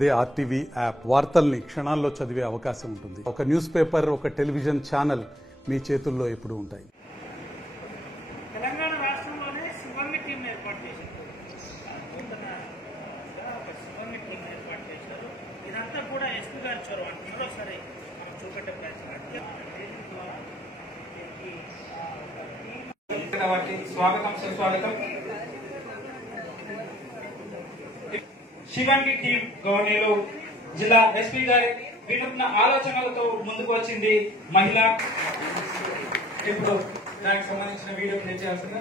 అదే RTV app వార్తల్ని క్షణాల్లో చదివే అవకాశం ఉంటుంది. ఒక న్యూస్ పేపర్, ఒక టెలివిజన్ ఛానల్ మీ చేతుల్లో ఎప్పుడూ ఉంటాయి. తెలంగాణ రాష్ట్రంలోనే శివంగి టీం ఏర్పాటు చేశారు. శివంగి టీం ఏర్పాటు చేశారు. ఇదంతా కూడా ఎస్పీ గారి చొరవ. మరోసారి మనం చూపెట్టే ప్రయత్నం. స్వాగతం సుస్వాగతం. శివంగి టీం గవర్నీలు జిల్లా ఎస్పీ గారి వినూత్న ఆలోచనలతో ముందుకు వచ్చింది మహిళ. ఇప్పుడు దానికి సంబంధించిన వీడియో ప్లే చేయాల్సిందా?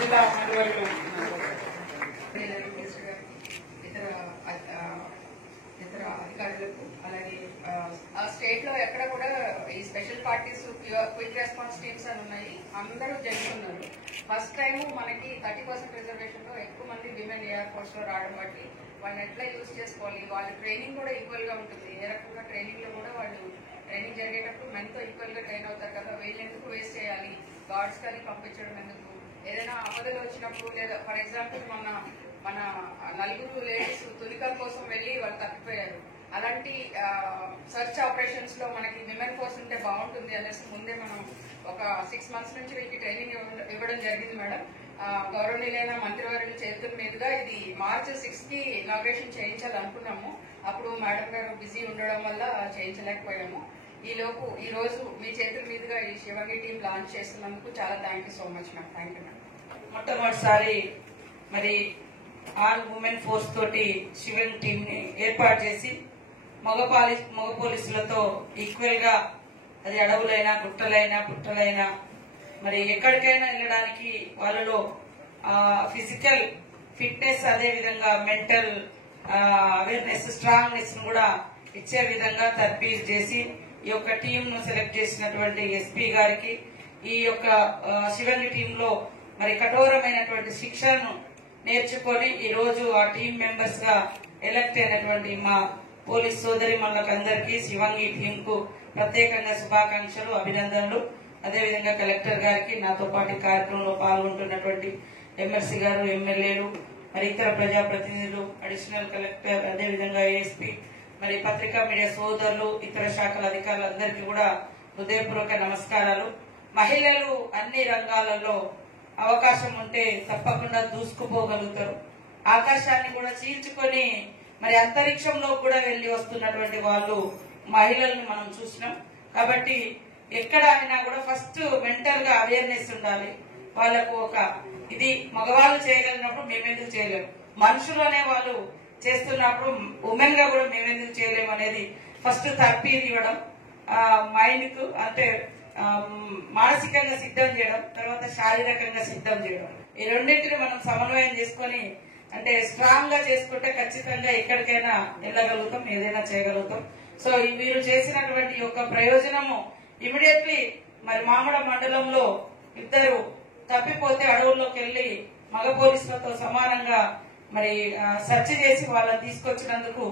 జిల్లా మంత్రివర్యులు ఇతర అధికారులకు అలాగే స్టేట్ లో ఎక్కడ కూడా ఈ special parties quick response teams అని ఉన్నాయి. అందరూ జరుగుతున్నారు. ఫస్ట్ టైం మనకి 30% రిజర్వేషన్ లో ఎక్కువ మంది విమెన్ ఎయిర్ ఫోర్స్ లో రావడం బట్టి వాళ్ళని ఎట్లా యూజ్ చేసుకోవాలి, వాళ్ళ ట్రైనింగ్ కూడా ఈక్వల్ గా ఉంటుంది. ఏ రకంగా ట్రైనింగ్ లో కూడా వాళ్ళు ట్రైనింగ్ జరిగేటప్పుడు మెన్తో ఈక్వల్ గా ట్రైన్ అవుతారు కదా, వీళ్ళు ఎందుకు వేస్ట్ చేయాలి, గార్డ్స్ కానీ పంపించడం ఎందుకు, ఏదైనా ఆపదలు వచ్చినప్పుడు లేదా ఫర్ ఎగ్జాంపుల్ మన నలుగురు లేడీస్ తునికల కోసం వెళ్లి వాళ్ళు తప్పిపోయారు. అలాంటి సర్చ్ ఆపరేషన్స్ లో మనకి విమెన్ ఫోర్స్ ఉంటే బాగుంటుంది అనేసి ముందే మనం ఒక 6 months నుంచి వీళ్ళకి ట్రైనింగ్ ఇవ్వడం జరిగింది మేడం. గౌరవనీయులైన మంత్రివర్యుల చేతుల మీదుగా ఇది March 6 కి ఇనాగ్రేషన్ చేయించాలనుకున్నాము. అప్పుడు మేడం గారు బిజీ ఉండడం వల్ల చేయించలేకపోయాము. ఈ రోజు మీ చేతుల మీదుగా ఈ శివంగి టీం లాంచ్ చేస్తున్నందుకు చాలా thank you so much ma'am. Thank you ma'am. మొట్టమొదటిసారి మరి ఆల్ ఉమెన్ ఫోర్స్ తోటి శివంగి టీం ని ఏర్పాటు చేసి మగ పోలీసులతో ఈక్వల్ గా అది అడవులైనా గుట్టలైనా పుట్టలైనా మరి ఎక్కడికైనా వెళ్ళడానికి వాళ్ళలో ఫిజికల్ ఫిట్నెస్ అదే విధంగా మెంటల్ అవేర్నెస్ స్ట్రాంగ్నెస్ ను కూడా ఇచ్చే విధంగా తర్బీజ్ చేసి ఈ యొక్క టీం ను సెలెక్ట్ చేసినటువంటి ఎస్పీ గారికి, ఈ యొక్క శివంగి టీం లో మరి కఠోరమైనటువంటి శిక్షణను నేర్చుకొని ఈ రోజు ఆ టీం మెంబర్స్ గా ఎలక్ట్ అయినటువంటి మా పోలీస్ సోదరి అందరికీ శివంగి టీం కు ప్రత్యేకంగా శుభాకాంక్షలు, అభినందనలు. అదేవిధంగా కలెక్టర్ గారికి, నాతో పాటు కార్యక్రమంలో పాల్గొంటున్నటువంటి ఎమ్మెల్సీ గారు, ఎమ్మెల్యేలు, మరి ఇతర ప్రజాప్రతినిధులు, అడిషనల్ కలెక్టర్, అదేవిధంగా ఏఎస్పీ, మరి పత్రికా మీడియా సోదరులు, ఇతర శాఖల అధికారులందరికీ కూడా హృదయపూర్వక నమస్కారాలు. మహిళలు అన్ని రంగాలలో అవకాశం ఉంటే తప్పకుండా దూసుకుపోగలుగుతారు. ఆకాశాన్ని కూడా చీల్చుకొని మరి అంతరిక్షంలో కూడా వెళ్లి వస్తున్నటువంటి వాళ్ళు మహిళలను మనం చూసినాం. కాబట్టి ఎక్కడ అయినా కూడా ఫస్ట్ మెంటల్ గా అవేర్నెస్ ఉండాలి. వాళ్ళకు ఇది మగవాళ్ళు చేయగలిగినప్పుడు మేమెందుకు చేయలేము, మనుషులు అనే వాళ్ళు చేస్తున్నప్పుడు ఉమెన్ గా కూడా మేమెందుకు చేయలేము అనేది ఫస్ట్ తర్ఫీదు ఇవ్వడం, మైండ్ కు అంటే మానసికంగా సిద్ధం చేయడం, తర్వాత శారీరకంగా సిద్ధం చేయడం. ఈ రెండింటిని మనం సమన్వయం చేసుకొని అంటే స్ట్రాంగ్ గా చేసుకుంటే ఖచ్చితంగా ఎక్కడికైనా వెళ్ళగలుగుతాం, ఏదైనా చేయగలుగుతాం. సో మీరు చేసినటువంటి యొక్క ప్రయోజనము ఇమీడియట్లీ మరి మామిడ మండలంలో ఇద్దరు తప్పిపోతే అడవుల్లోకి వెళ్లి మగ పోలీసులతో సమానంగా మరి సెర్చ్ చేసి వాళ్ళని తీసుకొచ్చినందుకు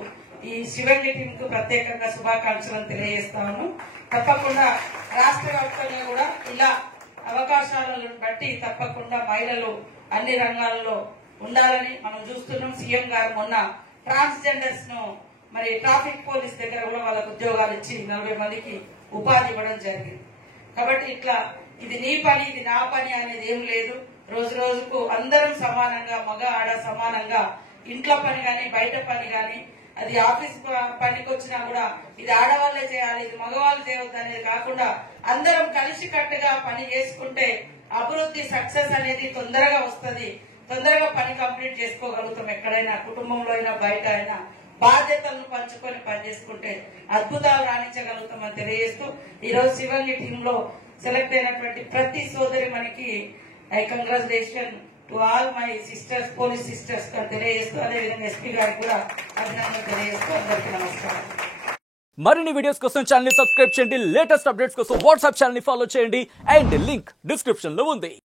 ఈ శివంగి టీం కు ప్రత్యేకంగా శుభాకాంక్షలను తెలియజేస్తాను. తప్పకుండా రాష్ట్ర వ్యాప్తంగా కూడా ఇలా అవకాశాలను బట్టి తప్పకుండా మహిళలు అన్ని రంగాల్లో ఉండాలని మనం చూస్తున్నాం. సీఎం గారు మొన్న ట్రాన్స్జెండర్స్ ను మరి ట్రాఫిక్ పోలీస్ దగ్గర కూడా వాళ్ళకు ఉద్యోగాలు ఇచ్చి 40 మందికి ఉపాధి ఇవ్వడం జరిగింది. కాబట్టి ఇట్లా ఇది నీ పని, ఇది నా పని అనేది ఏం లేదు. రోజు రోజుకు అందరం సమానంగా, మగ ఆడ సమానంగా ఇంట్లో పని గాని బయట పని గాని, అది ఆఫీస్ పనికి వచ్చినా కూడా ఇది ఆడవాళ్లే చేయాలి, ఇది మగవాళ్ళు చేయవద్దు అనేది కాకుండా అందరం కలిసి కట్టుగా పని చేసుకుంటే అభివృద్ధి సక్సెస్ అనేది తొందరగా వస్తుంది. తొందరగా పని కంప్లీట్ చేసుకోగలుగుతాం. ఎక్కడైనా కుటుంబంలో అయినా బయట అయినా బాధ్యతలను పంచుకొని పనిచేసుకుంటే అద్భుతాలు రాణించగలుగుతామని తెలియజేస్తూ ఈ రోజు శివంగి టీమ్ లో సెలెక్ట్ అయినటువంటి ప్రతి సోదరి మనకి I congratulation to all my sisters, police sisters తెలియజేస్తూ, అదేవిధంగా ఎస్పీ గారికి కూడా అభినందనలు తెలియజేస్తూ అందరికీ నమస్కారం. మరిన్ని వీడియోస్ కోసం ఛానల్ ని సబ్స్క్రైబ్ చేయండి, లేటెస్ట్ అప్డేట్స్ కోసం వాట్సాప్ ఛానల్ ని ఫాలో చేయండి అండ్ లింక్ డిస్క్రిప్షన్ లో ఉంది.